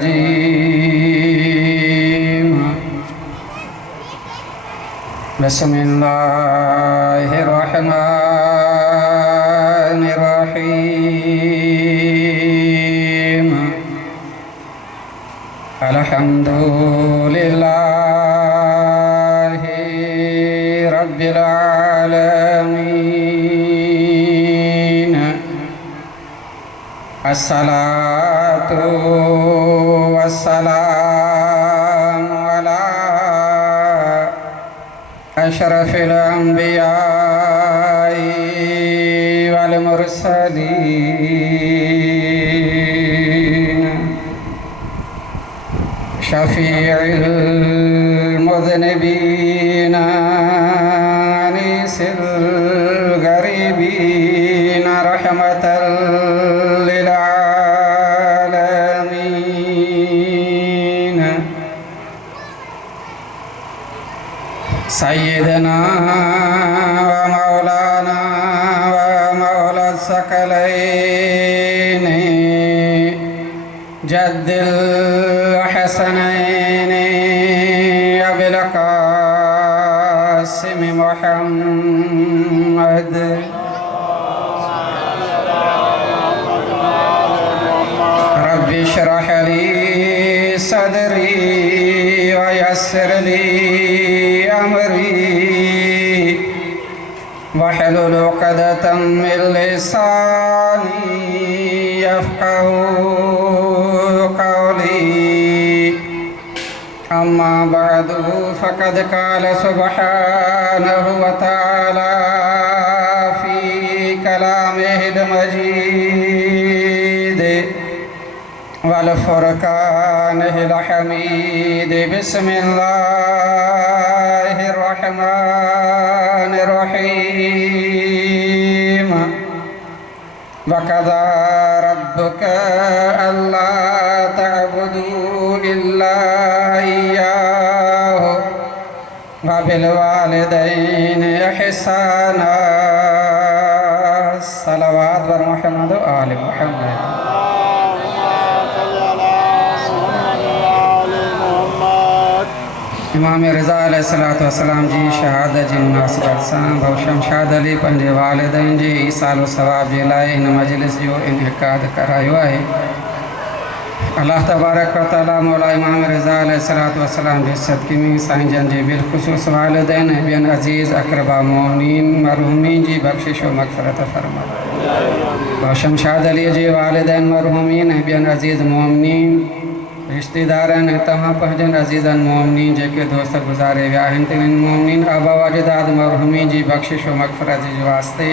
الرجيم بسم الله الرحمن الرحيم الحمد لله رب العالمين الصلاة والسلام على أشرف الأنبياء والمرسلين شفيع المذنبين أنيس الغريبين رحمة للعالمين سيدنا ومولانا ومولى الثقلين جد الحسنين أبي القاسم محمد رب اشرح لي صدري ويسر لي أمري واحلل عقدة من لساني يفقهوا قولي أما بعد فقد قال سبحانه وتعالى في كلامه المجيد والفرقانه الحميد بسم الله الرحمن الرحيم وقضى ربك ألا تعبدوا إلا إياه وبالوالدين إحسانا صلوات بر محمد وآل محمد इमाम रज़ा अलैहिस्सलाम जी शहादत जी मुनासिबत सां भाउ शमशाद अली पंहिंजे वालिदैन जी ईसालो सवाब जे लाइ हिन मजलिस जो इनइक़ाद करायो आहे। अल्लाह तबारक व तआला मौला इमाम रज़ा अलैहिस्सलाम जे सदक़े में साईं जन जे बिलख़ुसूस वालिदैन ऐं ॿियनि अज़ीज़ अक़रबा मोमिनीन मरहूमीन जी बख़्शिश व मग़फ़िरत फ़रमाए। भाउ शमशाद अलीअ जे वालिदैन मरहूमीन ऐं ॿियनि अज़ीज़ मोमिनीन रिश्तेदारनि ऐं तमामु पंहिंजनि अज़ीज़नि मोमिनीन जेके दोस्त गुज़ारे विया आहिनि तिन्हनि मोमिनीन आबा व अजदाद मरहूमीन जी बख़्शिश व मग़फ़िरत जे वास्ते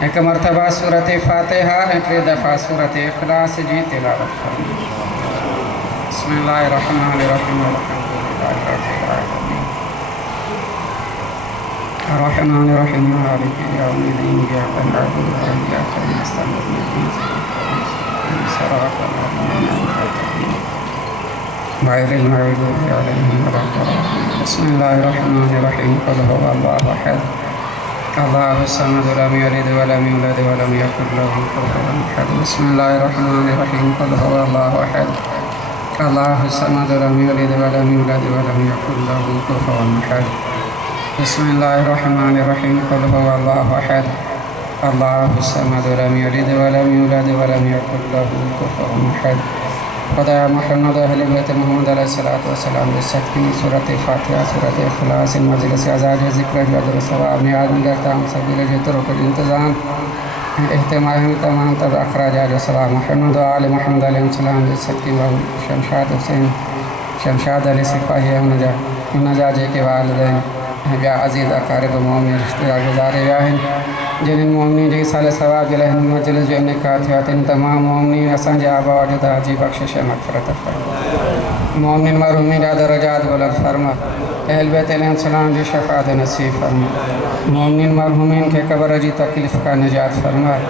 हिकु मरतबा सूरत फ़ातिहा ऐं 3 दफ़ा सूरत इख़लास जी तिलावत फरमायो। बिस्मिल्लाहिर्रहमानिर्रहीम अर्रहमानिर्रहीम मालिकि यौमिद्दीन इय्याका नअबुदु व इय्याका नस्तईन इहदिनस सिरातल मुस्तक़ीम गैरिल मग़्दूबि अलैहिम वलद्दाल्लीन बिस्मिल्लाहिर्रहमानिर्रहीम क़ुल हुवल्लाहु अहद अल्लाहुस समद लम यलिद व लम यूलद व लम यकुल लहु कुफुवन अहद बिस्मिल्लाहिर्रहमानिर्रहीम क़ुल हुवल्लाहु अहद अल्लाहुस समद लम यलिद व लम यूलद व लम यकुल लहु कुफुवन अहद बिस्मिल्लाहिर्रहमानिर्रहीम क़ुल हुवल्लाहु अहद अल्लाहुस समद लम यलिद व लम यूलद व लम यकुल लहु कुफुवन अहद खुदा मोहम्मद अहले बैत मोहम्मद अलैहिस्सलातु वस्सलाम के सदक़े में सूरत फ़ातिहा सूरत इख़लास मजलिस अज़ाज ज़िक्र जो अजर सवाब नियाज़ गुज़रता हम सबील जो तुरुक़ इंतज़ाम एहतमाम तमाम तब अखराज जो सवाब मोहम्मद आल मोहम्मद अलैहिस्सलाम के सदक़े में शमशाद हुसैन शमशाद अली सिपाही उन जा जेके वालिदैन ऐं ॿिया अज़ीज़ अक़ारिब मोमिन रिश्तेदार गुज़ारे विया आहिनि जिन्हनि मोमिनीन जे साल सवाब जे लाइ हिन मजलिस जो इनेकाद थियो आहे तिन तमामु मोमिनीन असांजे आबा व अजदाद जी बख़्शिश ऐं मग़फ़िरत फ़रमाए। मोमिन मरहूमीन जा दरजात बुलंद फ़रमाए। अहल बैत अलैहिस्सलाम जी शफ़ाअत नसीब फ़रमाए। मोमिन मरहूमीन खे क़ब्र जी तकलीफ़ का निजात फ़रमाए।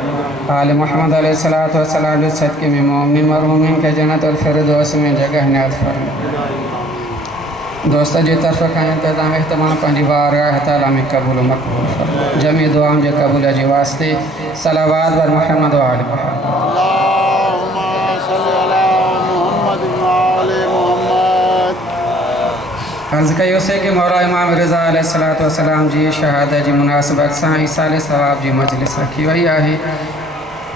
आल मोहम्मद अलैहिस्सलातु वस्सलाम जे सदक़े में मोमिन मरहूमीन खे जन्नतुल फ़िरदौस में जगह नियात फ़रमाए। दोस्त जी तरफ़ खां इंतज़ाम एहतमाम पंहिंजी बारगाह ताला में क़बूल मक़बूल फ़रमाए। जमी दुआउनि जे क़बूल जे वास्ते सलावात बर मोहम्मद व आल मोहम्मद। अर्ज़ कयोसीं कि मौला इमाम रिज़ा अलैहिस्सलाम जी शहादत जी मुनासिबत सां ईसाले सवाब जी मजलिस रखी वई आहे।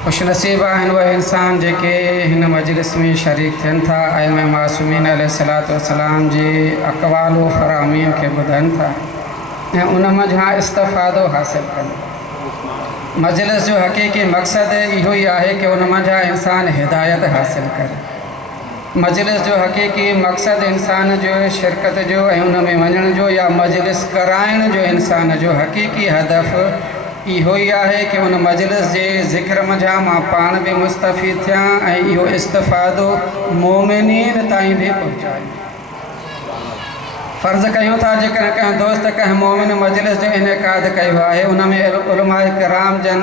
खुशनसीब आहिनि उहे इंसान जेके हिन मजलिस में शरीक थियनि था ऐं मासूमीन अलैहिस्सलाम जे अक़वाल व फ़रामीन खे ॿुधनि था ऐं उन मंझां इस्तफ़ादो हासिल कनि। मजलिस जो हक़ीक़ी मक़सदु इहो ई आहे कि उन मंझां इंसान हिदायत हासिल करे। मजलिस जो हक़ीक़ी मक़सदु इंसान जो शिरकत जो ऐं उन में वञण जो या मजलिस कराइण जो इंसान जो हक़ीक़ी हदफ़ इहो ई आहे कि उन मजलिस जे ज़िक्र मंझां मां पाण बि मुस्तफ़ीद थियां ऐं इहो इस्तफ़ादो मोमिनीन ताईं बि पहुचाए। फ़र्ज़ु कयूं था जेकॾहिं कंहिं दोस्त कंहिं मोमिन मजलिस जो इनेकाद कयो आहे उन में उलमाए किराम जन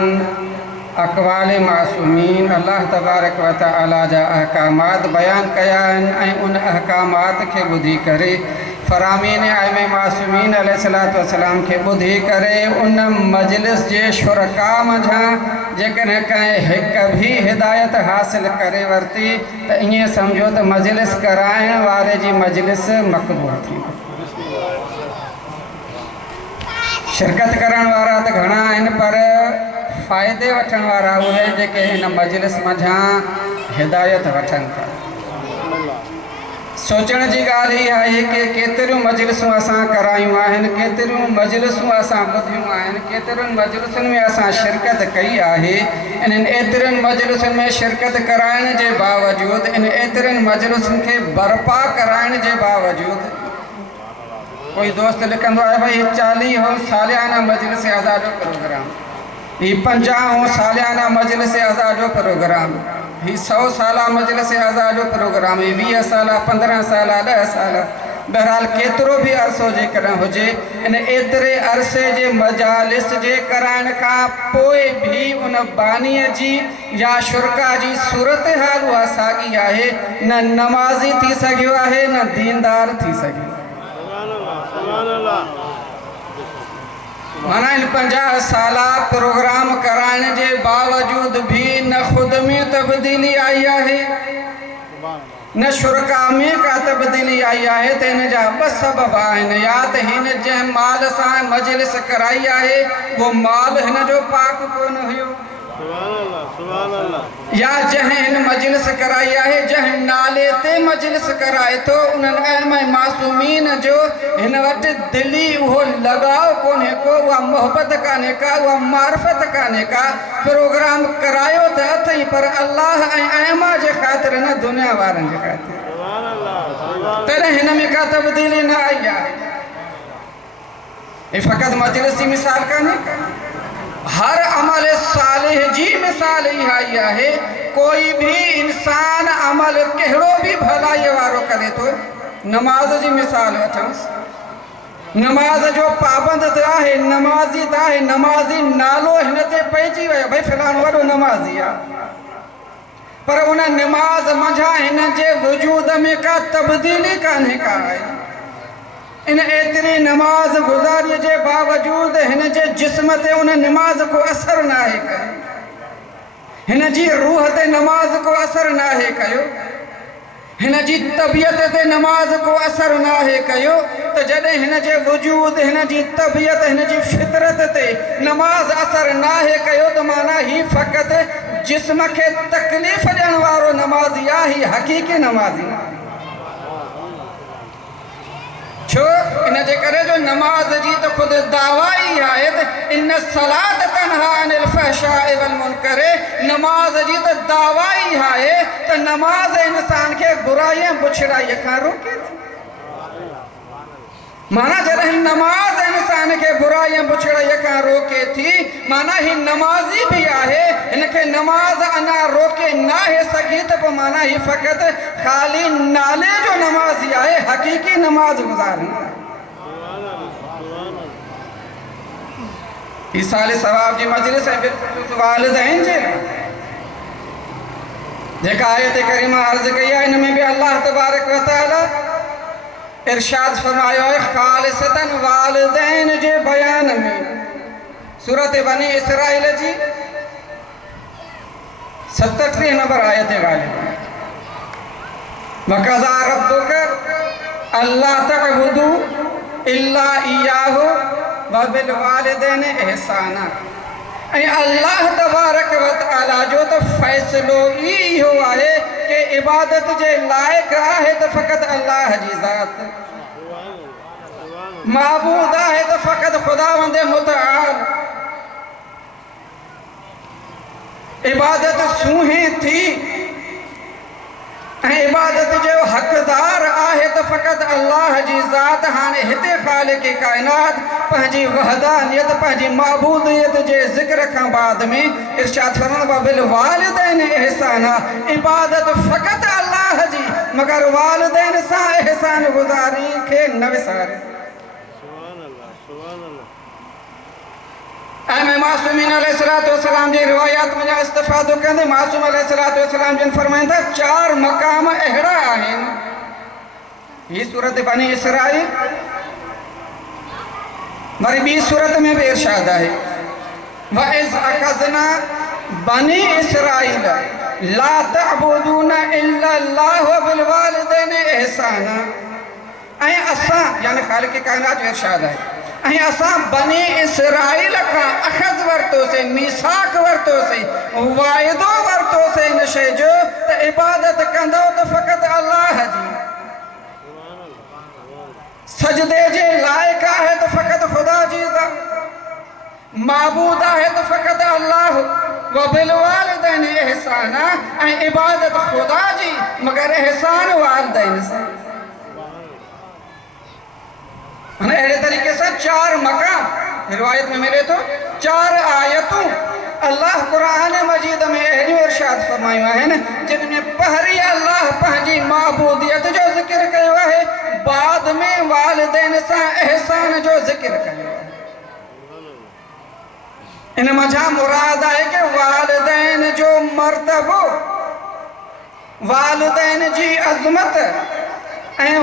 अक़वाल मासूमीन अल्लाह तबारक व तआला जा अहकामात बयान कया आहिनि ऐं उन अहकामात खे ॿुधी करे फ़रामीन ऐं मासूमीन अलैहिस्सलाम खे ॿुधी करे उन मजलिस जे शुरका मंझां जेकॾहिं कंहिं हिक बि हिदायत हासिल करे वरिती त ईअं सम्झो त मजलिस कराइण वारे जी मजलिस मक़बूल थी। शिरकत करण वारा त घणा आहिनि पर फ़ाइदे वठण वारा उहे जेके हिन मजलिस मंझां हिदायत वठनि था। सोचण जी ॻाल्हि इहा आहे कि केतिरियूं मजलिसूं असां करायूं आहिनि, केतिरियूं मजलिसूं असां ॿुधियूं आहिनि, केतिरियुनि मजलिसुनि में असां शिरकत कई आहे। इन्हनि एतिरनि मजलिसुनि में शिरकत कराइण जे बावजूदि इन एतिरनि मजलिसुनि खे बर्पा कराइण जे बावजूदि कोई दोस्त लिखंदो आहे भाई 40 सालियाना मजलिस अज़ा जो प्रोग्राम, ही 50 सालियाना मजलिस अज़ा जो प्रोग्राम, ही 100 साला मजलिस अज़ा जो प्रोग्राम, ही 20 साल 15 साल 10 साल, बहरहाल केतिरो बि अरसो जेकॾहिं हुजे इन एतिरे अरसे जे मजालिस जे कराइण खां पोइ बि उन बानीअ जी या शुरका जी सूरत हाल उहा साॻी आहे। न नमाज़ी थी सघियो आहे न दीनदार थी सघियो। माना इन 50 साला प्रोग्राम कराइण जे बावजूद भी न खुद में तब्दीली आई आहे न शुरका में का तब्दीली आई आहे। त इन जा ॿ सबब आहिनि। या त हिन जंहिं माल सां मजलिस कराई आहे वो माल हिन जो पाक कोन हुयो, या जंहिं हिन मजलिस कराई आहे जंहिं नाले ते मजलिस कराए थो उन्हनि अहम मासूमीन जो हिन वटि दिली उहो लगाव कोन्हे को, उहा मोहबत कान्हे का, उहा मार्फत कान्हे का। प्रोग्राम करायो त अथई पर अल्लाह ऐं अहमा जे ख़ातिर न दुनिया वारनि जे ख़ातिर, तॾहिं हिन में का तब्दीली न आई आहे। ही फ़क़ति मजलिस जी मिसाल कान्हे, हर अमल सालिह जी मिसाल इहा ई आहे। कोई भी इंसान अमल कहिड़ो बि भलाई वारो करे थो, नमाज जी मिसाल वठूंसि, नमाज जो पाबंद त आहे, नमाज़ी त आहे, नमाज़ी नालो हिन ते पइजी वियो भई फ़लाणो वॾो नमाज़ी आहे, पर उन नमाज़ मंझां हिन जे वजूद में का तब्दीली कान्हे का आहे। इन एतिरी नमाज गुज़ारीअ जे बावजूद हिन जे जिस्म ते उन नमाज को असर न आहे कयो, हिन जी रूह ते नमाज को असर न आहे कयो, हिन जी तबियत ते नमाज को असर न आहे कयो। त जॾहिं हिन जे वजूद हिन जी तबियत हिन जी फितरत ते नमाज असर न आहे कयो त माना ही फ़क़ति जिस्म खे तकलीफ़ ॾियण वारो नमाज़ी आहे, ही हक़ीक़ी नमाज़ी आहे। छो इन जे करे जो नमाज जी तो खुद दावा ही आहे त इन सलात तनहा अनिल फहशाए वल मुनकर, नमाज जी तो दावा ही आहे त नमाज इंसान के बुराई बुछड़ाई खां रोके थी। माना जॾहिं नमाज इंसान के बुराई बुछड़ाई खां रोके थी माना ही नमाज़ी भी आहे, इनके नमाज अना रोके ना है सकी त पोइ माना ही फ़क़ति खाली नाले जो नमाज़ी आहे, हक़ीक़ी नमाज गुज़ारना। ईसाले सवाब जी मजलिस ऐं बिल्कुलु वालिदैन जे जेका आयत करीमा अर्ज़ कई आहे इन में भी अल्लाह तबारक व तआला इरशाद फरमायो है खालिसतन वालिदैन जे बयान में सूरत बनी इसराइल जी 37 नंबर आयत ॻाल्हि वक़ज़ा रब्बुक अल्लाह तअबुदू इल्ला इय्याहु व बिल वालिदैन इहसाना। अल्लाह तबारक व तआला जो तो फैसलो ई हो आहे कि इबादत जे लायक आहे तो फ़कत अल्लाह जी ज़ात, माबूद आहे तो फ़कत खुदावंद मुतआल। इबादत सूहे थी इबादत जो हक़दार आहे तो फ़कत अल्लाह जी ज़ात। हाने हिते ख़ालिक़ कायनात पंहिंजी वहदानियत पंहिंजी माबूदियत जे ज़िक्र खां बाद में इरशाद फरमायो व बिल वालिदैन इहसाना। इबादत फ़कत अल्लाह जी मगर वालिदैन सां इहसान गुज़ारी खे न विसारे। मासूमीन अलैहिस्सलातु वस्सलाम जी रिवायात में इस्तिफ़ादो कंदे मासूम अलैहिस्सलातु वस्सलाम जिन फरमाइन था 4 मकाम अहिड़ा आहिनि। ही सूरत बनी इसराइल वरी ॿी सूरत में भी इरशाद है व इज़ अख़ज़ना बनी इसराइल ला तअबुदूना इल्ला अल्लाह व बिल वालिदैन इहसाना। असां यानी ख़ालिक़ कायनात जो इरशाद है असां बनी इसराइल का अखज़ वरतो से मीसाक वरतो से वायदो वरतो से इन शइ जो त इबादत कंदो तो फ़कत अल्लाह जी, सजदे जे लायक है तो फ़कत खुदा जी, माबूद है तो फ़कत अल्लाह व बिल वालिदैन इहसाना। इबादत खुदा जी मगर एहसान वालिदैन से। अहिड़े तरीक़े से 4 मकाम रिवायत में मिले तो 4 आयतूं अल्लाह कुरान मजीद में अहिड़ियूं इरशाद फरमायूं आहिनि जिनमें पहिरीं अल्लाह पंहिंजी माबूदियत जो ज़िक्र कयो आहे, बाद में वालिदैन सां एहसान जो ज़िक्र कयो आहे। इन मज़ा मुराद आहे कि वालिदैन जो मर्तबो, वालिदैन जी अज़मत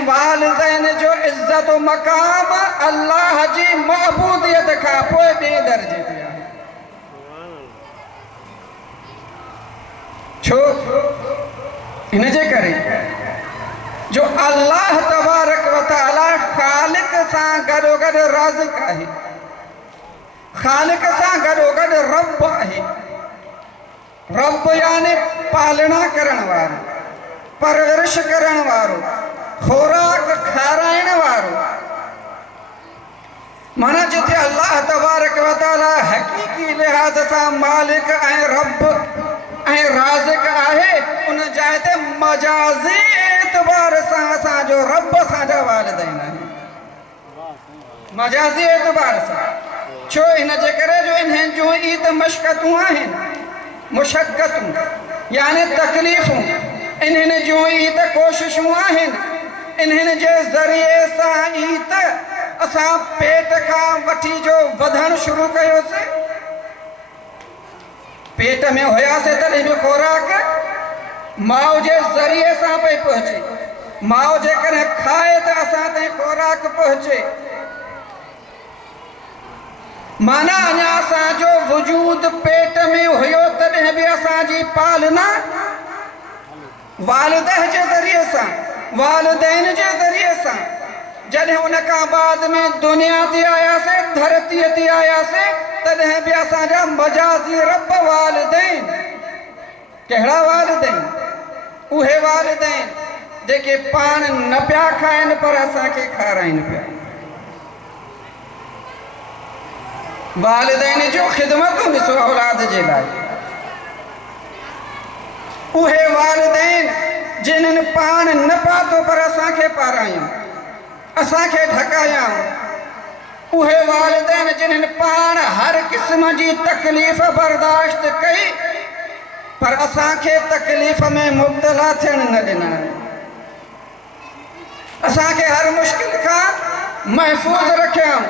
वालिदैन जो इज्जत व मकाम अल्लाह जी माबूदियत खां पोइ ॿिए दर्जे ते आहे। छो इन जे करे जो अल्लाह तबारक व तआला ख़ालिक़ सां गॾोगॾु राज़िक़ आहे, ख़ालिक़ सां गॾोगॾु रब आहे। रब यानी पालना करण वारो, परवरिश करण वारो, खुराक खाराइण वारो। माना जिथे अल्लाह तबारक व तआला हकीकी लिहाज सां मालिक ऐं रब ऐं राज़िक आहे, उन जाइ ते मजाज़ी एतबार सां असांजो रब असांजा वालिदैन आहिनि, मजाज़ी एतबार सां। छो इन जे करे जो इन्हनि जूं ई त मशक़तूं आहिनि, मुशक़तूं यानी तकलीफ़ूं, इन्हनि जूं ई त कोशिशूं आहिनि, इन्हनि जे ज़रिए सां ई त असां पेट खां वठी जो वधण शुरू कयोसीं। पेट में हुयासीं तॾहिं बि खुराक माउ जे ज़रिए सां पई पहुचे, माउ जेकॾहिं खाए त असां ताईं खुराक पहुचे। माना अञा असांजो वजूद पेट में हुयो तॾहिं बि असांजी पालना वालिदैन जे ज़रिए सां, वालिदैन जे ज़रिए सां। जॾहिं उन खां बाद में दुनिया ते आयासीं, धरतीअ ते आयासीं, तॾहिं बि असांजा मजाज़ी रब वालिदैन। कहिड़ा वालिदैन? उहे वालिदैन जेके पाण न पिया खाइनि पर असांखे खाराइनि पिया। वालिदैन जो ख़िदमतूं ॾिसो औलाद जे लाइ। उहे वालिदैन जिन्हनि पाण न पातो पर असांखे पारायूं, असांखे ढकायाऊं। उहे वालिदैन जिन्हनि पाण हर क़िस्म जी तकलीफ़ बर्दाश्त कई पर असांखे तकलीफ़ में मुब्तला थियण न ॾिना, असांखे हर मुश्किल खां महफ़ूज़ रखियाऊं।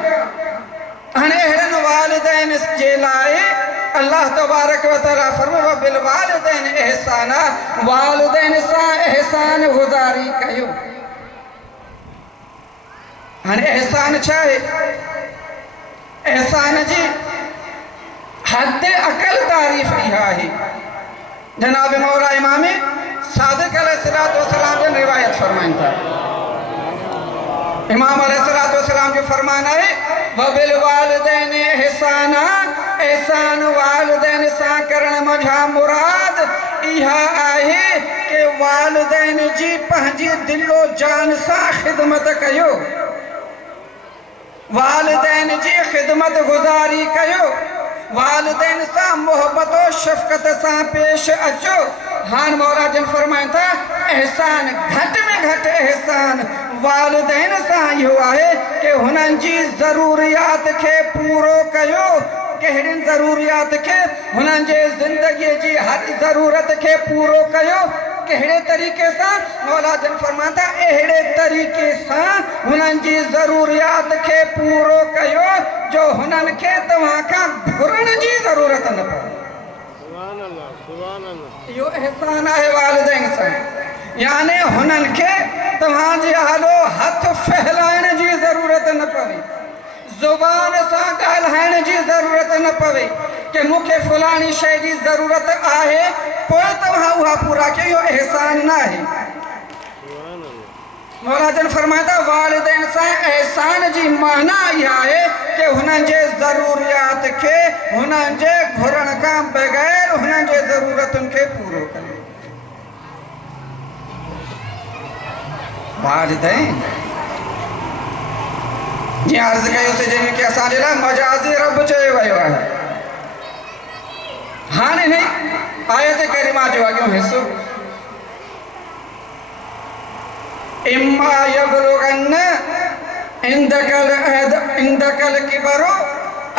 हाणे अहिड़नि वालिदैन जे लाइ अल्लाह तबारक व तआला फरमायो बिल वालिदैन इहसाना, वालिदैन सां एहसान गुज़ारी कयो। हाणे एहसान छा आहे? एहसान जी हद अकल तारीफ़ इहा आहे। जनाब मौला इमाम सादिक़ अलैहिस्सलातु वस्सलाम जन रिवायत फरमाइनि था इमाम अलैहिस्सलाम जो फरमान है वबिल वालिदैन एहसाना, एहसान वालिदैन सां करण मझा मुराद इहा आहे कि वालिदैन जी पंहिंजी दिलो जान सां ख़िदमत कयो, वालिदैन जी ख़िदमत गुज़ारी कयो, वालिदैन सां मोहब्बत और शफ़क़त सां पेश अचो। हान मौला जन फरमाइनि था एहसान घटि में घटि एहसान वालिदैन सां इहो आहे कि हुननि जी ज़रूरियात खे पूरो कयो। कहिड़ियुनि ज़रूरियात खे? हुननि जे ज़िंदगीअ जी हर ज़रूरत खे पूरो कयो। कहिड़े तरीक़े सां? मौला जन फरमाइनि था अहिड़े तरीक़े सां हुननि जी ज़रूरियात खे पूरो कयो जो हुननि खे तव्हां खां घुरण जी ज़रूरत न पवे। इहो एहसान आहे वालिदैन सां, यानी हुननि खे तव्हांजे आलो हथ फहिलाइण जी ज़रूरत न पवे, ज़ुबान सां ॻाल्हाइण जी ज़रूरत न पवे कि मूंखे फलाणी शइ जी ज़रूरत आहे पोइ तव्हां उहा पूरा कयो। इहो एहसान न आहे। मौला जन फरमाइनि था वालिदैन सां एहसान जी माना इहा आहे कि हुननि जे ज़रूरियात खे हुननि जे घुरण खां बग़ैर हुननि जे ज़रूरतुनि खे पूरो कयो। वालिदैन जीअं अर्ज़ु कयोसीं जंहिं खे असांजे लाइ मजाज़ी रब चयो वियो आहे। हाणे हिन आयत करीमा जो अॻियों हिसो इम्मा यबलुगन्न इंदकल किबरु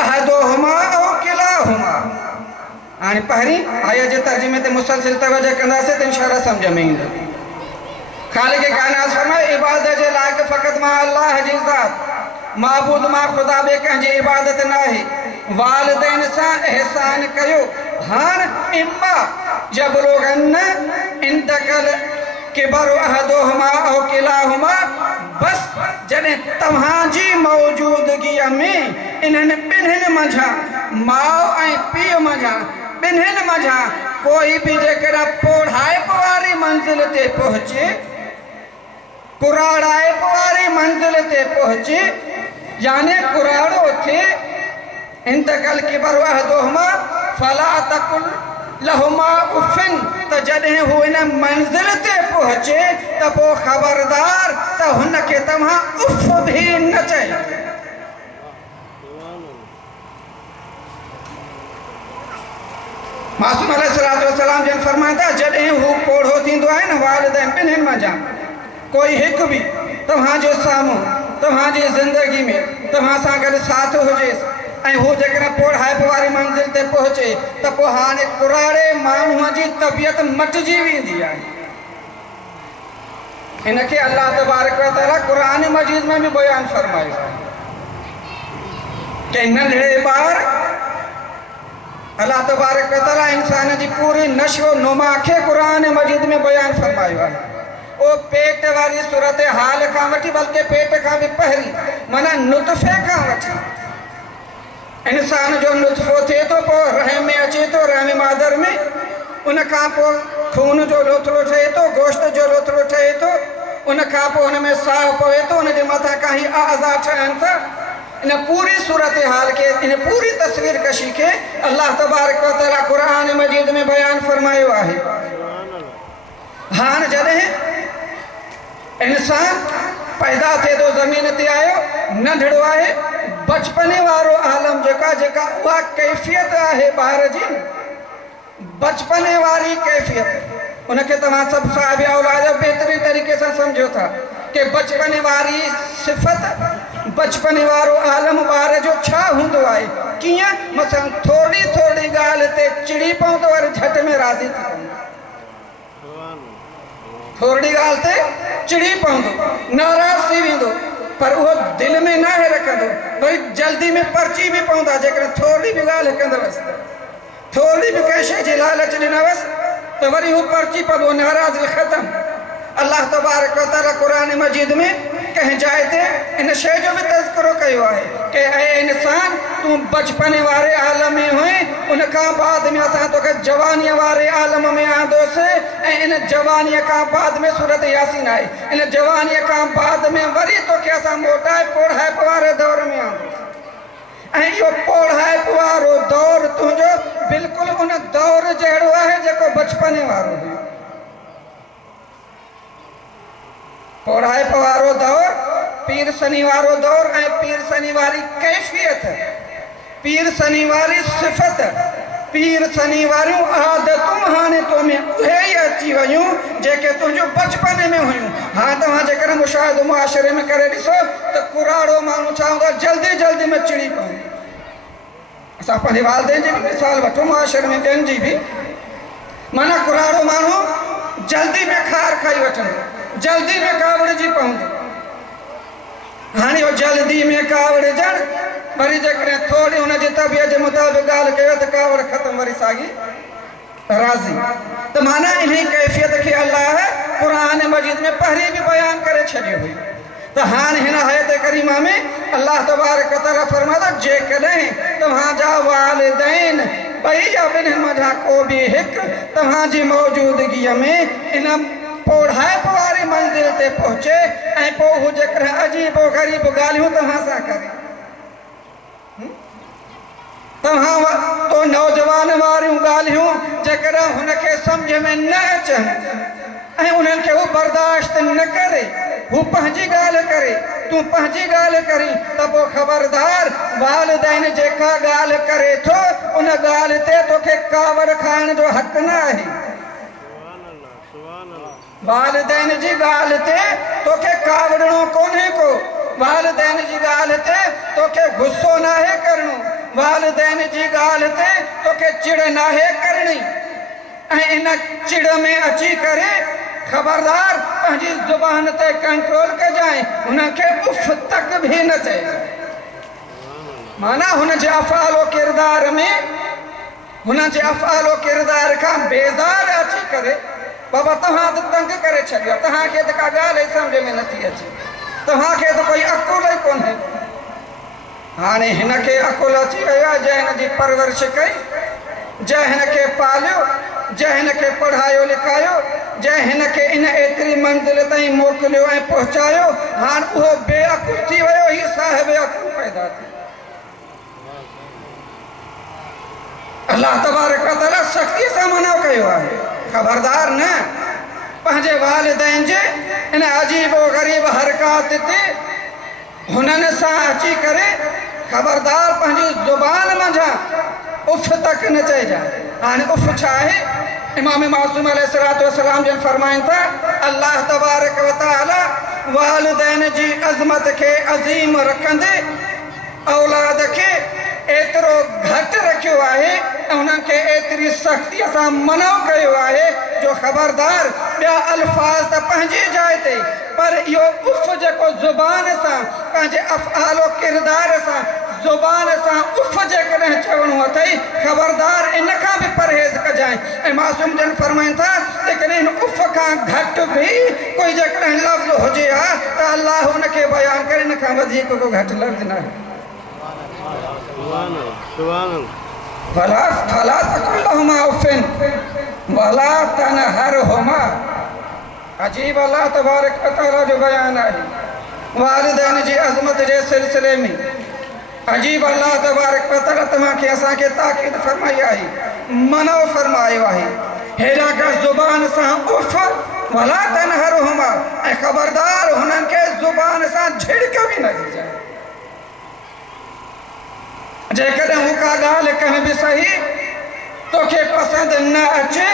अहदुहुमा औ किलाहुमा। हाणे पहिरीं आयत जे तर्जुमे ते मुसलसिल तवजह कंदासीं त इंशाअल्लाह सम्झ में ईंदो। ख़ालिक़ काइनात फरमाए इबादत जे लाइक़ फ़क़त मां अल्लाह जी ज़ात, माबूद मां ख़ुदा ॿिए कंहिंजी इबादत न आहे। वालिदैन सां एहसान कयो। हाणे इम्मा यबलुगन्न इंदकल किबरु अहदुहुमा औ किलाहुमा, बस जॾहिं तव्हांजी मौजूदगीअ में इन्हनि ॿिन्हिनि मंझां माउ ऐं पीउ मंझां ॿिन्हिनि मंझां कोई बि जेकॾहिं पोढ़ाइप वारी मंज़िल ते पहुचे, कुराड़ाइप वारी मंज़िल ते पहुचे, यानी कुराड़ो थिए, इंतकल किबरु अहदुहुमा फला तकुल लहुमा उफ़िन, त जॾहिं हू इन मंज़िल ते पहुचे त पोइ ख़बरदार त हुनखे तव्हां उफ़ बि न चयो। मासूम अलैहिस्सलाम जन फरमाइनि था जॾहिं हू पोढ़ो थींदो आहे न वालिदैन ॿिन्हिनि मंझां कोई हिकु बि तव्हांजे साम्हूं तव्हांजी ज़िंदगी में तव्हां सां गॾु साथ हुजेसि ऐं हू जेकॾहिं पोढ़ाइप वारी मंज़िल ते पहुचे त पोइ हाणे कुराड़े माण्हूअ जी तबियत मटिजी वेंदी आहे। हिनखे अल्लाह तबारक व तआला क़ुरान मजीद में बि बयानु फरमायो आहे कि नंढड़े ॿार अल्लाह तबारक व तआला इंसान जी पूरी नशो नुमा खे क़ुरान मजीद में बयानु फरमायो आहे। ओ पेट वारी सूरत हाल खां वठी बल्कि पेट खां बि पहिरीं माना नुतफ़े खां वठी इंसान जो नुतफ़ो थिए थो, पोइ रहम में अचे थो, रहम मादर में, उन खां पोइ खून जो लोथड़ो ठहे थो, गोश्त जो लोथड़ो ठहे थो, उन खां पोइ हुन में साह पवे थो, उन जे मथां खां ई आज़ा ठहनि था। इन पूरी सूरत हाल के इन पूरी तस्वीर कशी के अल्लाह तबारक व तआला क़ुरान मजीद में बयान फरमायो आहे। हाणे जॾहिं इंसान पैदा थिए थो ज़मीन ते आयो नंढड़ो आहे, बचपने वारो आलम जेका उहा कैफ़ियत आहे ॿार जी, बचपने वारी कैफ़ियत उनखे तव्हां सभु साहिब औलाद बेहतरीन तरीक़े सां सम्झो था कि बचपने वारी सिफ़त बचपने वारो आलम ॿार जो छा हूंदो आहे। कीअं? मसलन थोरी थोरी ॻाल्हि ते चिड़ी पवंदो और झटि में राज़ी थी पवंदो, थोरी ॻाल्हि ते चिड़ी पवंदो, नाराज़ थी वेंदो, पर उहो दिलि में न रखंदो, वरी जल्दी में परची बि पवंदा जेकॾहिं थोरी बि ॻाल्हि हिकंदवसि, थोरी बि कंहिं शइ जी लालच ॾिनवसि त वरी हू परची पवंदो, नाराज़गी ख़तमु। अल्लाह तबारक व तआला क़ुरान मजीद में कहीं जाए थे इन शे जो भी तज़किरो कयो है कि ए इंसान तू बचपन वारे आलम में हुई उनका बाद में असां तोखे जवानी वारे आलम में आंदोसीं ऐं इन जवानी का बाद में सूरत यासीन आई इन जवानी का बाद में वरी तोखे असां मोटाए पोढ़ाइप वारे दौर में आंदोसीं ऐं इहो पोढ़ाइप वारो दौर तुंहिंजो बिल्कुलु उन दौर जहिड़ो आहे जेको बचपन वारो हुयो पोढ़ाइप वारो दौर पीर सनी वारो दौर ऐं पीर सनी वारी कैफियत पीर सनी वारी सिफ़त पीर सनी वारियूं आदतूं हाणे तो में उहे ई अची वयूं जेके तुंहिंजो बचपन में हुयूं हाँ तव्हां जेकर मुशाहिदो मुआशरे में करे ॾिसो त कुराड़ो माण्हू छा हूंदो आहे जल्दी जल्दी में चिड़ी पवंदो असां पंहिंजे वालिदैन जी बि मिसाल वठूं मुआशरे में ॿियनि जी बि माना कुराड़ो माण्हू जल्दी में खार खाई वठंदो जल्दी में कावड़जी पवंदो हाणे इहो जल्दी में कावड़जण वरी जेकॾहिं थोरी हुनजी तबियत जे मुताबिक़ ॻाल्हि कयो त कावड़ ख़तमु वरी साॻी राज़ी त माना इन कैफ़ियत खे अल्लाह क़ुरान मजीद में पहिरीं बि बयानु करे छॾियो हुई त हाणे हिन आयत करीमा में अल्लाह तबारक व तआला फरमायो जेकॾहिं तव्हांजा वालिदैन ॿई या ॿिन्हिनि मंझां को बि हिकु तव्हांजी मौजूदगीअ में इन पोढ़ाइप वारी मंज़िल ते पहुचे ऐं पोइ हू जेकर अजीब ग़रीब ॻाल्हियूं तव्हां सां करे तव्हां तो नौजवान वारियूं ॻाल्हियूं जेकर हुनखे सम्झ में न अचनि ऐं उन्हनि खे हू बर्दाश्त न करे हू पंहिंजी ॻाल्हि करे तूं पंहिंजी ॻाल्हि करी त पोइ ख़बरदार वालिदैन जेका ॻाल्हि करे थो उन ॻाल्हि ते तोखे कावड़ खाइण जो हक़ न आहे वालिदैन जी ॻाल्हि ते तोखे कावड़णो कोन्हे को वालिदैन जी ॻाल्हि ते तोखे गुस्सो नाहे करणो वालिदैन जी ॻाल्हि ते तोखे चिड़ नाहे करणी ऐं इन चिड़ में अची करे ख़बरदार पंहिंजी ज़ुबान ते कंट्रोल कजांइ हुनखे उफ़ तक बि न चइजांइ माना हुनजे अफ़आलो किरदार में हुनजे अफ़आलो किरदार खां बेज़ार अची करे बाबा तव्हां त तंग करे छॾियो तव्हांखे त का ॻाल्हि सम्झ में नथी अचे तव्हांखे त कोई अकुल ई कोन्हे हाणे हिनखे अकुल अची वियो आहे जंहिं हिनजी परवरिश कई जंहिं हिनखे पालियो जंहिं हिनखे पढ़ायो लिखायो जंहिं हिनखे इन एतिरी मंज़िल ताईं मोकिलियो ऐं पहुचायो हाणे उहो बेअकुल थी वियो हीउ साहिब अकुल पैदा थी अल्लाह तबारक व तआला सख़्तीअ सां मना कयो आहे ख़बरदार न पंहिंजे वालिदैन जे इन अजीब व ग़रीब हरकात ते हुननि सां अची करे ख़बरदार पंहिंजी ज़ुबान मंझां उफ़ तक न चइजांइ हाणे उफ़ छा आहे इमाम मासूम अलैहिस्सलातु वस्सलाम जन फरमाइनि था अल्लाह तबारक व तआला वालिदैन जी अज़मत खे अज़ीम रखंदे औलाद खे एतिरो घटि रखियो आहे ऐं उन्हनि खे एतिरी सख़्तीअ सां मना कयो आहे जो ख़बरदार ॿिया अल्फाज़ त पंहिंजी जाइ ते पर इहो उफ़ जेको ज़ुबान सां पंहिंजे अफ़आलो किरदार सां ज़ुबान सां उफ़ जेकॾहिं चवणो अथई ख़बरदार इन खां बि परहेज़ कजांइ ऐं मासूम जन फरमाइनि था जेकॾहिं हिन उफ़ खां घटि बि कोई जेकॾहिं लफ़्ज़ हुजे हा त अल्लाह हुनखे बयानु करे इन खां वधीक को घटि लफ़्ज़ न आहे फला तक़ुल लहुमा उफ़्फ़िन वला तनहरहुमा अजीब अल्लाह तबारक व तआला जो बयान आहे वालिदैन जी अज़मत जे सिलसिले में अजीब अल्लाह तबारक व तआला तव्हांखे असांखे ताक़ीद फरमाई आहे मनो फरमायो आहे हेॾा का ज़ुबान सां उफ़ वला तनहरहुमा ऐं ख़बरदार हुननि खे ज़ुबान सां झिड़क बि न ॾिजांइ जेकॾहिं हू का ॻाल्हि कंहिं बि सही तोखे पसंदि न अचे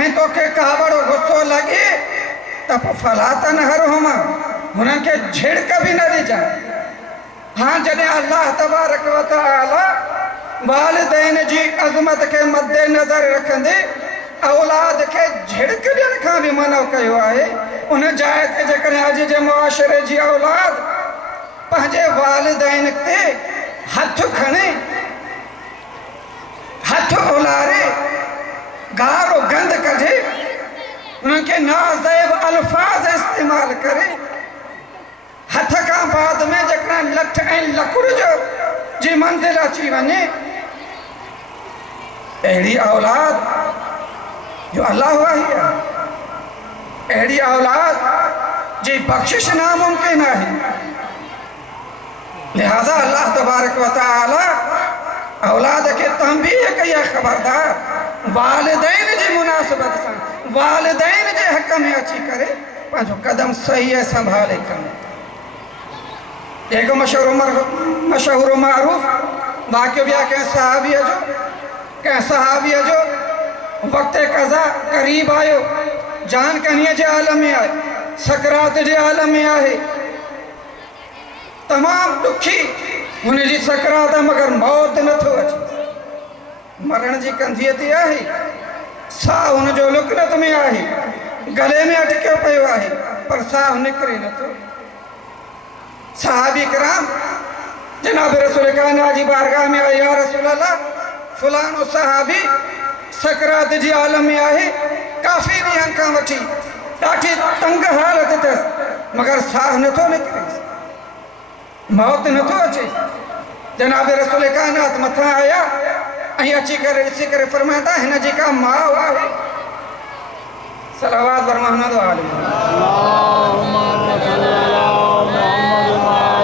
ऐं तोखे कावड़ो गुस्सो लॻे त पोइ फला तनहरहुमा हुननि खे झिड़क बि न ॾिजांइ हाँ जॾहिं अल्लाह तबारक व तआला वालिदैन जी अज़मत खे मद्दे नज़र रखंदे औलाद खे झिड़क ॾियण खां बि मना कयो आहे उन जाइ ते जेकॾहिं अॼु जे मुआशरे जी औलाद पंहिंजे वालिदैन ते हथ खणे हथ उलारे गारो गंद कढे उन्हनि खे नाज़ेब अल्फाज़ इस्तेमाल करे हथ का बाद में जकरा लठ ऐं लकुड़ जो जी मंजिल अची वञे, अहिड़ी औलाद जो अल्लाह वाही आहे, अहिड़ी औलाद जी बख़्शिश नामुमकिन आहे। लिहाज़ा अल्लाह तबारक व तआला औलाद के तंबीह कई आहे, ख़बरदार वालिदैन जी मुनासिबत सां, वालिदैन जे हक़ में अची करे पंहिंजो कदम सही है संभाले खणे। एक मशहूर मारूफ़ वाक़ियो भी आहे कंहिं सहाबीअ जो वक़्त कज़ा क़रीब आयो, जान कनीअ जे आलम में आहे, सकरात जे आलम में आहे, तमाम दुखी हुन जी सकरात, मगर मौत नथो अचे, मरण जी कंधीअ ते आहे, साह हुन जो लुकनत में आहे, गले में अटकियो पियो आहे, पर साह निकिरे नथो। सहाबी किराम जनाब रसूल कायनात जी बारगाह में आए, या रसूल अल्लाह फलानो सहाबी सकरात जी आलम में आहे, काफ़ी ॾींहंनि खां वठी ॾाढी तंग हालत अथसि, मगर साह नथो निकिरे, मौत नथो अचे। जनाब रसूल कायनात मथां आया ऐं अची करे ॾिसी करे फरमाईंदा, हिन जी का माउ आहे? सलावत वर मोहम्मद व आले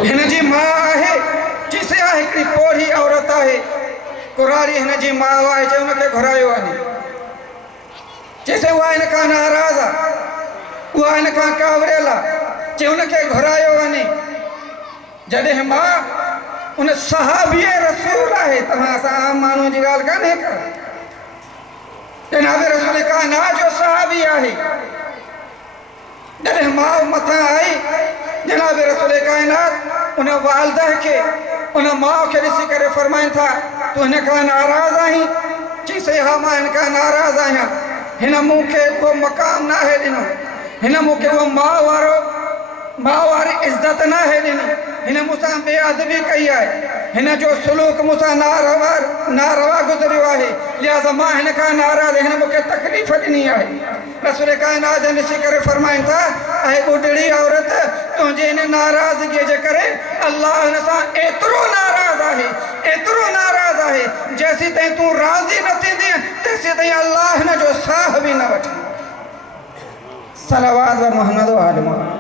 हिन जी माउ आहे, जिसे आहे हिकिड़ी पोढ़ी औरत आहे, कुरारी हिन जी माउ आहे, जे हुनखे घुरायो वञे, जैसे उहा हिन खां नाराज़ आहे, उहा हिन खां कावड़ियल आहे, जे हुनखे घुरायो वञे। जॾहिं मां उन सहाबीअ रसूल आहे, तव्हां असां आम माण्हू जी ॻाल्हि कान्हे का, जनाब रसूल कायनात जो सहाबी आहे। जॾहिं माउ मथां आई, जनाब रसूल कायनात उन वालदा के, उन माउ के ॾिसी करे फरमाइनि था, तू हिन खां नाराज़ आहीं? चईसि हा, मां हिन खां नाराज़ आहियां, हिन मूंखे उहो मक़ाम नाहे ॾिनो, हिन मूंखे उहो माउ वारी इज़त नाहे ॾिनी, हिन मूंसां बेअदबी कई आहे, हिन जो सलूक मूंसां नारवा गुज़रियो आहे, लिहाज़ा मां हिन खां नाराज़, हिन मूंखे तकलीफ़ ॾिनी आहे। रसूल कायनात ॾिसी करे फरमाइनि था, ऐं ॿुढड़ी औरत, तुंहिंजे हिन नाराज़गीअ जे करे अल्लाह हिन सां एतिरो नाराज़ आहे, एतिरो नाराज़ आहे, जेसीं ताईं तूं राज़ी न थींदीअ तेसीं ताईं अल्लाह हिन जो साह बि न वठे। सलावत व मोहम्मद व आले मोहम्मद।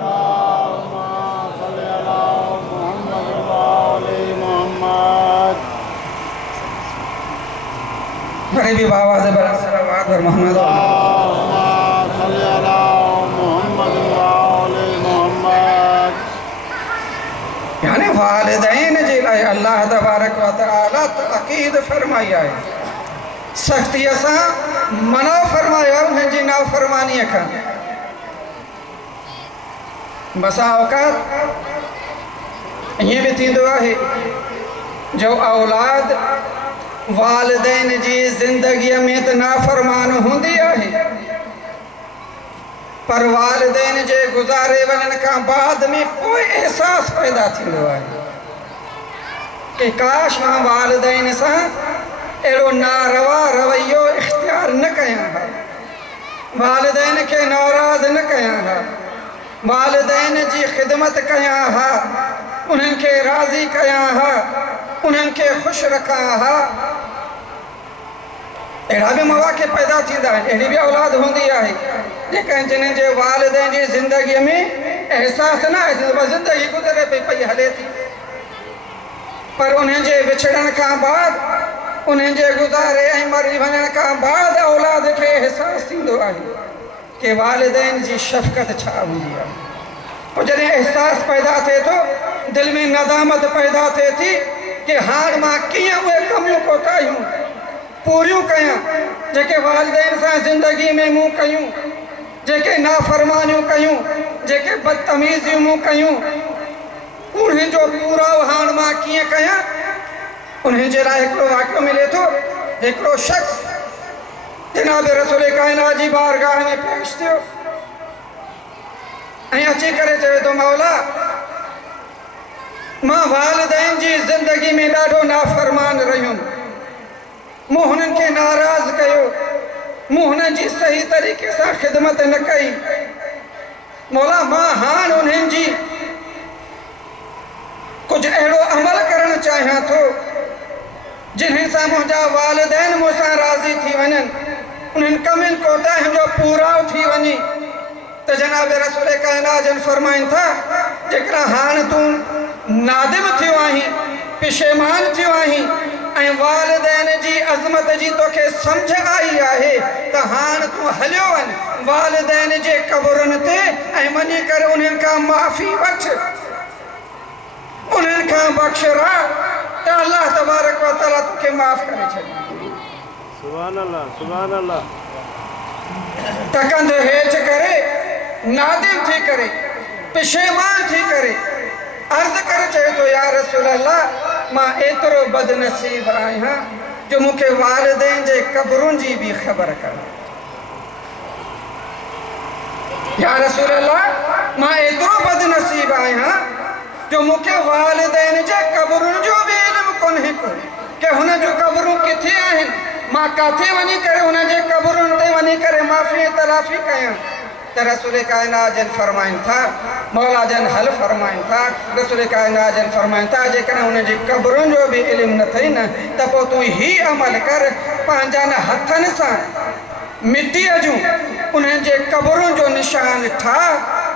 बड़े भी बाबा से बड़ा सलावत व मोहम्मद यानी वालिदैन जे लाइ अल्लाह तबारक व तआला ताकीद फरमाई आहे, सख़्तीअ सां मना फरमाया उन्हनि जी नाफ़रमानीअ खां। बसा औक़ात ईअं बि थींदो आहे जो औलाद वालिदैन जी ज़िंदगीअ में त नाफ़रमान हूंदी आहे, पर वालिदैन जे गुज़ारे वञण खां बाद में कोई एहसास पैदा थींदो आहे कि काश मां वालिदैन सां अहिड़ो नारवा रवैयो इख्तियार न कयां हा, वालिदैन खे नाराज़ न कयां हा, वालिदैन जी ख़िदमत कयां हा, उन्हनि खे राज़ी कयां हा, उन्हनि खे ख़ुशि रखां हा। अहिड़ा बि मौक़ा पैदा थींदा आहिनि, अहिड़ी बि औलाद हूंदी आहे जेका जिन्हनि जे वालिदैन जी ज़िंदगीअ में एहसास न आहे, ज़िंदगी गुज़रे पई हले थी, पर उन्हनि जे विछड़ण खां बाद, उन्हनि जे गुज़ारे ऐं मरी वञण खां बाद औलाद खे एहसास थींदो आहे कि वालिदैन जी शफ़क़त छा हूंदी आहे। पोइ जॾहिं एहसास पैदा थिए थो, दिलि में नदामत पैदा थिए थी कि हाणे मां कीअं उहे कमियूं कोताहियूं पूरियूं कयां जेके वालिदैन सां ज़िंदगी में मूं कयूं, जेके नाफ़रमानियूं कयूं, जेके बदतमीज़ियूं मूं कयूं, उन्हनि जो पूरा हाणे मां कीअं कयां। उन्हनि जे लाइ हिकिड़ो वाक़ियो मिले थो, हिकिड़ो शख़्स जनाब रसूल कायनात जी बारगाह में पेश थियो ऐं अची करे चवे थो, मौला मां वालिदैन जी ज़िंदगी में ॾाढो नाफ़रमान रहियुमि, मूं हुननि खे नाराज़ कयो, मूं हुननि जी सही तरीक़े सां ख़िदमत न कई, मौला मां हाणे उन्हनि जी कुछ अहिड़ो अमल करणु चाहियां थो जिन्हनि सां मुंहिंजा वालिदैन मूंसां राज़ी थी वञनि, उन्हनि कमनि कोताहियुनि जो पूराव थी वञे। त जनाब रसूल काइनात जन फरमाइनि था, जेकॾहिं हाणे तूं नादिम थियो आहीं, पिशेमान थियो आहीं ऐं वालिदैन जी अज़मत जी तोखे सम्झ आई आहे, त हाणे तूं हलियो वञ वालिदैन जे क़बरुनि ते ऐं वञी करे उन्हनि खां माफ़ी वठ, उन्हनि खां बख़्शिरा, त अल्लाह तबारक व तआला तोखे माफ़ करे छॾे। सुभान अल्लाह, सुभान अल्लाह। त कंधु हेठि करे नादिम थी करे पिशेमान थी करे अर्ज़ करे चए थो, या रसूल अल्लाह, मां एतिरो बदनसीब आहियां जो मूंखे वालिदैन जे क़बरुनि जी बि ख़बर कान्हे। या रसूल अल्लाह, मां एतिरो बदनसीब आहियां जो मूंखे वालिदैन जे क़बरुनि जो बि इल्मु कोन्हे को कि हुन जूं क़बरूं किथे आहिनि, मां काथे वञी करे हुन जे क़बरुनि ते वञी करे माफ़ी तलाफ़ी कयां। त रसूल काइनात जन फरमाइनि था, मौला जन हल फरमाइनि था, रसूल काइनात जन फरमाइनि था, जेकॾहिं हुन जी क़बरुनि जो बि इल्मु न अथई न, त पोइ तूं ही अमल कर, पंहिंजनि हथनि सां मिटीअ जूं उन्हनि जे क़बरुनि जो निशान ठाह,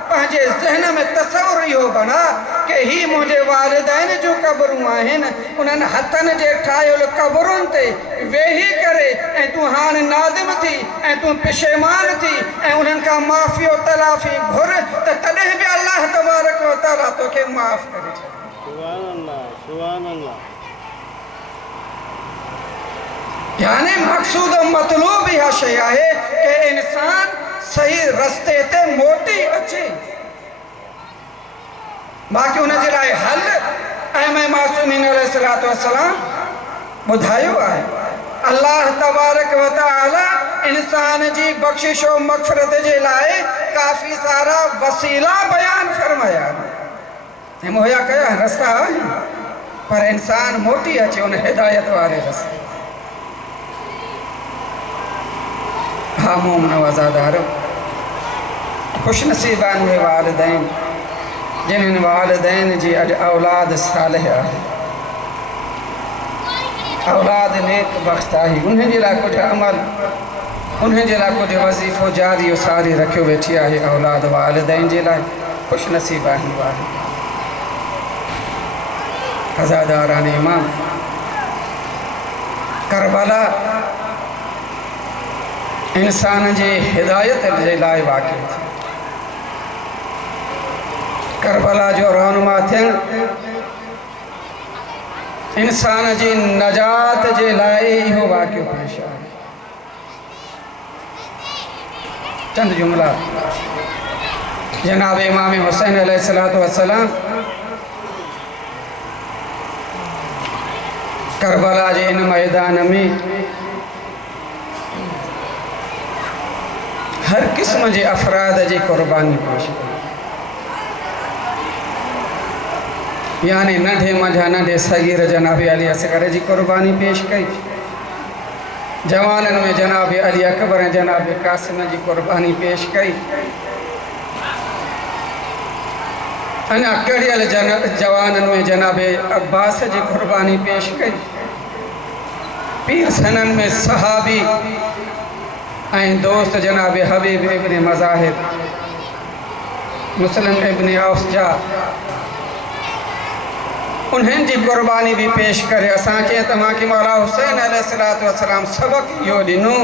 पंहिंजे ज़हन में तसवुर इहो बणा कि ही मुंहिंजे वालिदैन जूं क़बरूं आहिनि, उन्हनि हथनि जे ठाहियल क़बरुनि ते वेही करे ऐं तूं हाणे नादिम थी ऐं तूं पिशेमान थी ऐं उन्हनि खां माफ़ी तलाफ़ी घुर, त तॾहिं बि अल्लाह तबारक व तआला तोखे माफ़ करे छॾे। सुभान अल्लाह, सुभान अल्लाह। यानी मक़सूद मतलूब इहा शइ आहे कि इंसान सही रस्ते ते मोटी अचे। बाक़ी हुन जे लाइ हल ऐं मासूमीन अलैहिस्सलातु वस्सलाम ॿुधायो आहे। अल्लाह तबारक व तआला इंसान जी बख़्शिश और मग़फ़िरत जे लाइ काफ़ी सारा वसीला बयान फरमाया ऐं मुहैया कया रस्ता आहिनि, पर इंसान मोटी अचे उन हिदायत वारे रस्ते। हा मोमिन वज़ादारो, ख़ुशनसीब आहिनि उहे वालिदैन जिन्हनि वालिदैन जी अॼु औलाद सालिह आहे, औलाद नेक बख़्त आहे। उन्हनि जे लाइ कुझु अमल, उन्हनि जे लाइ कुझु वज़ीफ़ो जारी सारी रखियो वेठी आहे औलाद वालिदैन जे लाइ। ख़ुशनसीब आहिनि वालिदैन। हज़ादारान इमाम, करबला इंसान जी हिदायत जे लाइ वाक़िअ थी। करबला जो रहनुमा थियणु इंसान जी नजात जे लाइ इहो वाक़िअ पेश आहे। चंद जुमला जनाब इमाम हुसैन अलैहिस्सलातु वस्सलाम करबला जे इन मैदान में हर किस्म जे अफराद जी क़ुर्बानी पेश कई, यानी नंढे मंझा नंढे सगीर जनाब अली असगर जी क़ुर्बानी पेश कई, जवाननि में जनाब अली अकबर ऐं जनाब कासिम जी क़ुर्बानी पेश कई, अञा कड़ियल जवाननि में जनाब अब्बास जी क़ुर्बानी पेश कई, पीर सनन में सहाबी ऐं दोस्त जनाब हबीब इब्न मज़ाहिब, मुस्लिम इब्न औस जा उन्हनि जी क़ुर्बानी भी पेश करे असांखे तव्हांखे मौला हुसैन अलैहिस्सलातु वस्सलाम सबक़ इहो ॾिनो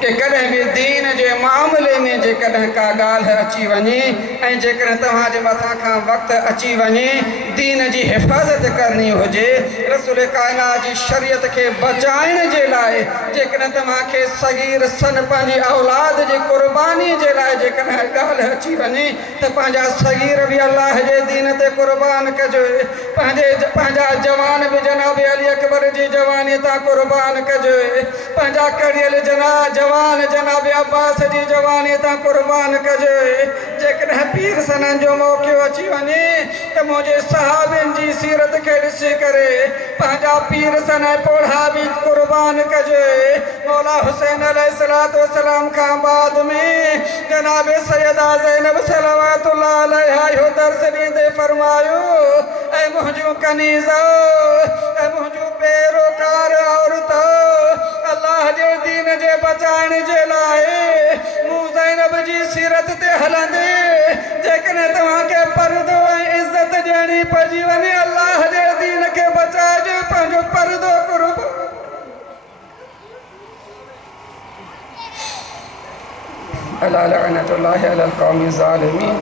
कि कॾहिं बि दीन जे मामले में जेकॾहिं का ॻाल्हि अची वञे ऐं जेकॾहिं तव्हांजे मथां खां वक़्तु अची वञे दीन जी हिफ़ाज़त करणी हुजे, रसूल काइनात जी शरीयत खे बचाइण जे लाइ जेकॾहिं तव्हांखे सगीर सन पंहिंजी औलाद जी क़ुर्बानी जे लाइ जेकॾहिं ॻाल्हि अची वञे त पंहिंजा सगीर बि अल्लाह जे दीन ते क़ुर्बान कजो, पंहिंजा जवान भी जनाब अली अकबर जी जवानी तां क़ुर्बान कजो, पंहिंजा कड़ियल जवान जनाब अब्बास जी जवानी तां क़ुर्बान कजो। जेकॾहिं पीर सनन जो मौक़ो अची वञे त मुंहिंजे सहाबिन जी सीरत खे ॾिसी करे पंहिंजा पीर सन पोढ़ा भी क़ुर्बान कजो। मौला हुसैन अलैहिस्सलातु वस्सलाम खां बाद में जनाब सैयदा ज़ैनब सलावतुल्लाह अलैहा यो दर्स दे फरमायो ऐ मुहजू कनीज़ा ऐ मुहजू पैरोकार औरत अल्लाह जे दीन जे बचाइण जे लाए मूं ज़ैनब जी सीरत ते हलंदे जेकॾहिं तव्हांखे पर्दो ऐं इज़त ॾियणी पइजी वञे अल्लाह जे दीन खे बचाइजो पंहिंजो पर्दो कुर्ब अला लअनतुल्लाहि अलल क़ौमि ज़ालिमीन।